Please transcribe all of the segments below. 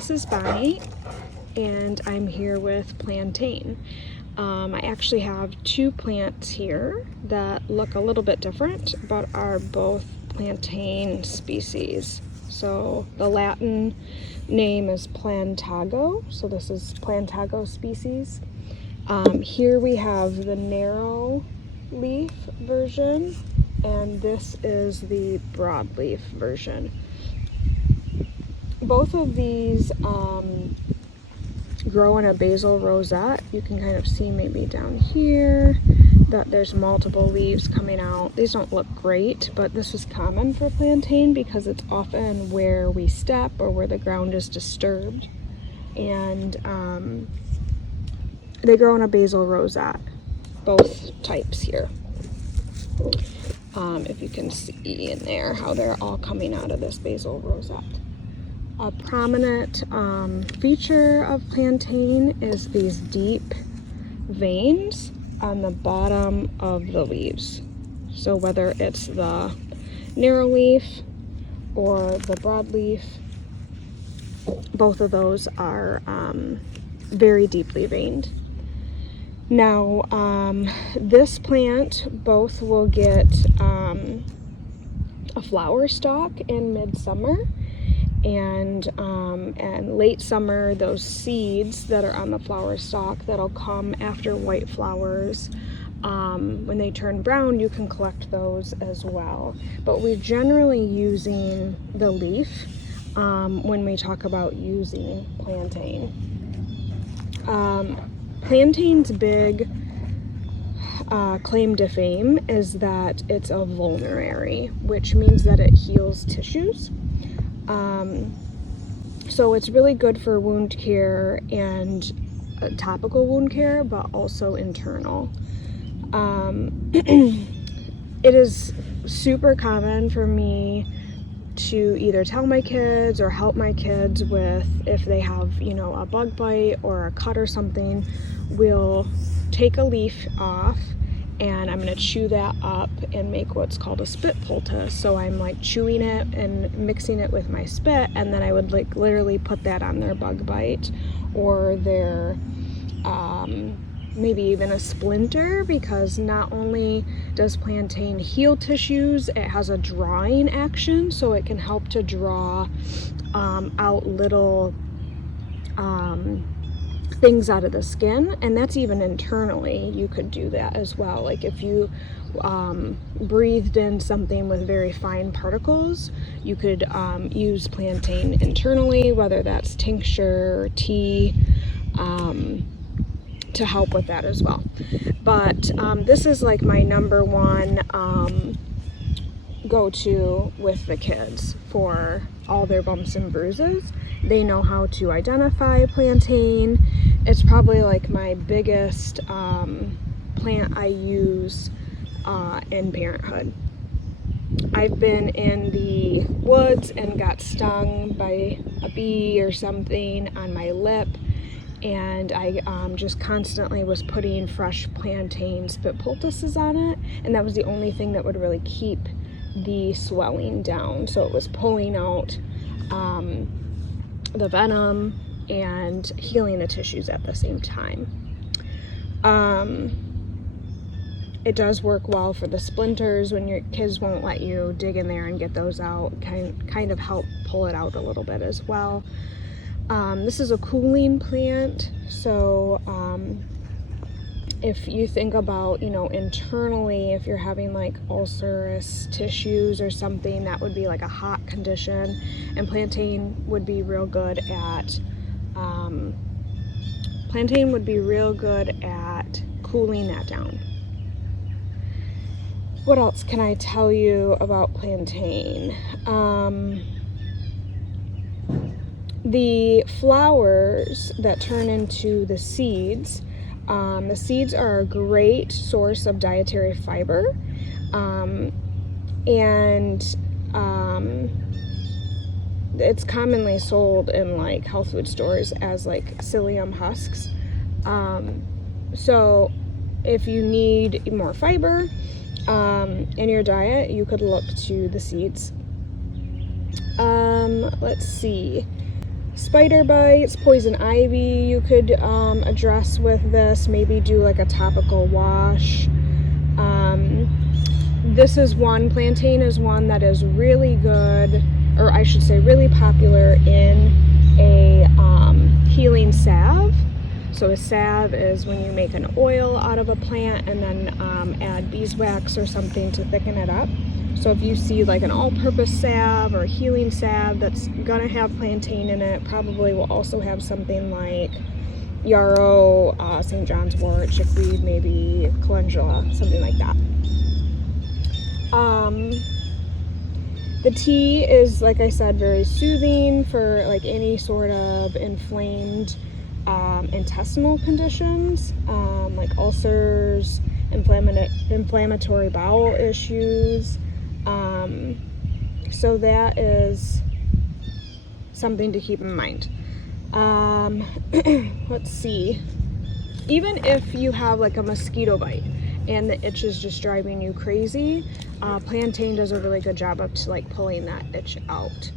This is Bonnie, and I'm here with Plantain. I actually have two plants here that look a little bit different, but are both plantain species. So the Latin name is Plantago, so this is Plantago species. Here we have the narrow leaf version, and this is the broadleaf version. Both of these grow in a basal rosette. You can kind of see maybe down here that there's multiple leaves coming out. These don't look great, but this is common for plantain because it's often where we step or where the ground is disturbed. And they grow in a basal rosette, both types here. If you can see in there how they're all coming out of this basal rosette. A prominent feature of plantain is these deep veins on the bottom of the leaves. So whether it's the narrow leaf or the broadleaf, both of those are very deeply veined. Now, this plant, both will get a flower stalk in midsummer. And late summer, those seeds that are on the flower stalk that'll come after white flowers, when they turn brown, you can collect those as well. But we're generally using the leaf when we talk about using plantain. Plantain's big claim to fame is that it's a vulnerary, which means that it heals tissues. So it's really good for wound care and topical wound care, but also internal. It is super common for me to either tell my kids or help my kids with if they have, you know, a bug bite or a cut or something. We'll take a leaf off and I'm going to chew that up and make what's called a spit poultice. So I'm like chewing it and mixing it with my spit, and then I would like literally put that on their bug bite or their maybe even a splinter, because not only does plantain heal tissues, it has a drawing action, so it can help to draw out little things out of the skin, and that's even internally. You could do that as well. Like if you breathed in something with very fine particles, you could use plantain internally, whether that's tincture or tea, to help with that as well. But this is like my number one go-to with the kids for all their bumps and bruises. They know how to identify plantain. It's probably like my biggest plant I use in parenthood. I've been in the woods and got stung by a bee or something on my lip, and I just constantly was putting fresh plantain spit poultices on it, and that was the only thing that would really keep the swelling down. So it was pulling out the venom and healing the tissues at the same time. It does work well for the splinters when your kids won't let you dig in there and get those out. Kind of help pull it out a little bit as well. This is a cooling plant, so if you think about, you know, internally, if you're having like ulcerous tissues or something, that would be like a hot condition, and plantain would be real good at cooling that down. What else can I tell you about plantain? The flowers that turn into the seeds are a great source of dietary fiber, and it's commonly sold in like health food stores as like psyllium husks. So if you need more fiber in your diet, you could look to the seeds. Let's see. Spider bites, poison ivy you could address with this, maybe do like a topical wash. This is one, Plantain is one that is really good, or I should say really popular in a healing salve. So a salve is when you make an oil out of a plant and then add beeswax or something to thicken it up. So if you see like an all-purpose salve or healing salve that's gonna have plantain in it, probably will also have something like yarrow, St. John's wort, chickweed, maybe calendula, something like that. The tea is, like I said, very soothing for like any sort of inflamed intestinal conditions, like ulcers, inflammatory bowel issues. So that is something to keep in mind. Let's see. Even if you have like a mosquito bite and the itch is just driving you crazy, Plantain does a really good job of like pulling that itch out.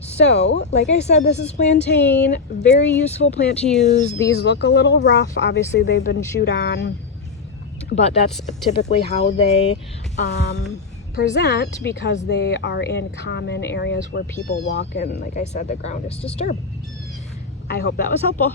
So, like I said, this is Plantain. Very useful plant to use. These look a little rough. Obviously, they've been chewed on, but that's typically how they present because they are in common areas where people walk and, like I said, the ground is disturbed. I hope that was helpful.